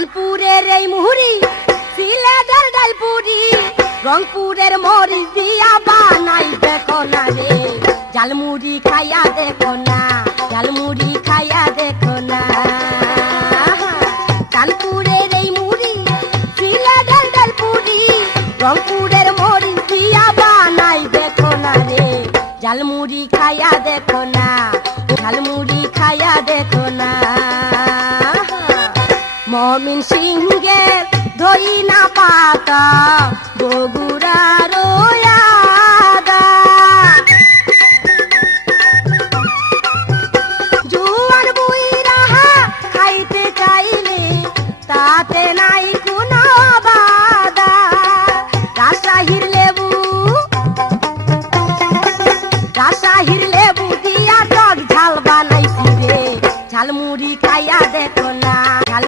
কানপুরের এই মুহুরি, সিলেটের ডালপুরি, রংপুরের মরিচ দিয়া বানাই দেখো না রে, ঝালমুড়ি খাইয়া দেখো না, ঝালমুড়ি খাইয়া দেখো না। কানপুরের এই মুড়ি, সিলেটের ডালপুরি, রংপুরের মরিচ দিয়া বানাই দেখো না রে, ঝালমুড়ি খাইয়া দেখো না, ঝালমুড়ি খাইয়া দেখো না। ময়মনসিংহের ধইনা পাতা, বগুড়ার